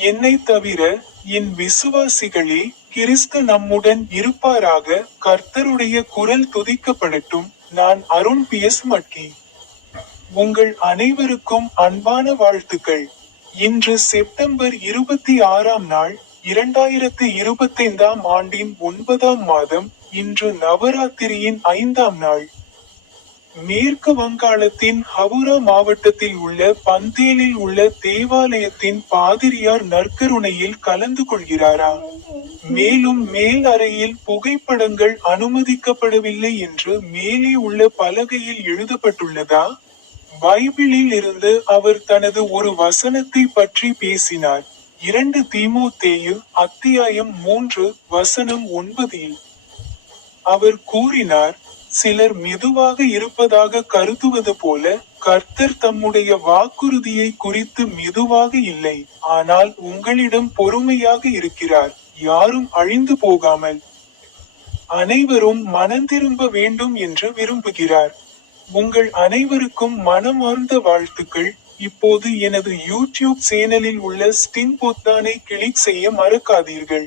என்னை தவிர என் விசுவாசிகளே கிறிஸ்து நம்முடன் இருப்பாராக கர்த்தருடைய குரல் துதிக்கப்படட்டும். நான் அருண் பி. எஸ். மட்கி உங்கள் அனைவருக்கும் அன்பான வாழ்த்துக்கள். இன்று செப்டம்பர் இருபத்தி ஆறாம் நாள் இரண்டாயிரத்து இருபத்தைந்தாம் ஆண்டின் ஒன்பதாம் மாதம் இன்று நவராத்திரியின் ஐந்தாம் நாள். மேற்கு வங்காளத்தின் ஹவுரா மாவட்டத்தில் உள்ள பந்தேலில் உள்ள தேவாலயத்தின் பாதிரியார் நற்கருணையில் கலந்து கொள்கிறாரா? மேலும் மேல் அறையில் புகைப்படங்கள் அனுமதிக்கப்படவில்லை என்று மேலே உள்ள பலகையில் எழுதப்பட்டுள்ளதா? பைபிளில் இருந்து அவர் தனது ஒரு வசனத்தை பற்றி பேசினார். இரண்டு தீமோத்தேயு அத்தியாயம் மூன்று வசனம் ஒன்பதில். அவர் கூறினார் சிலர் மெதுவாக இருப்பதாக கருதுவது போல கர்த்தர் தம்முடைய வாக்குறுதியை குறித்து மெதுவாக இல்லை. ஆனால் உங்களிடம் பொறுமையாக இருக்கிறார். யாரும் அழிந்து போகாமல். அனைவரும் மனந்திரும்ப வேண்டும் என்று விரும்புகிறார். உங்கள் அனைவருக்கும் மனமார்ந்த வாழ்த்துக்கள். இப்போது எனது யூடியூப் சேனலில் உள்ள ஸ்டிங் பொத்தானை கிளிக் செய்ய மறக்காதீர்கள்.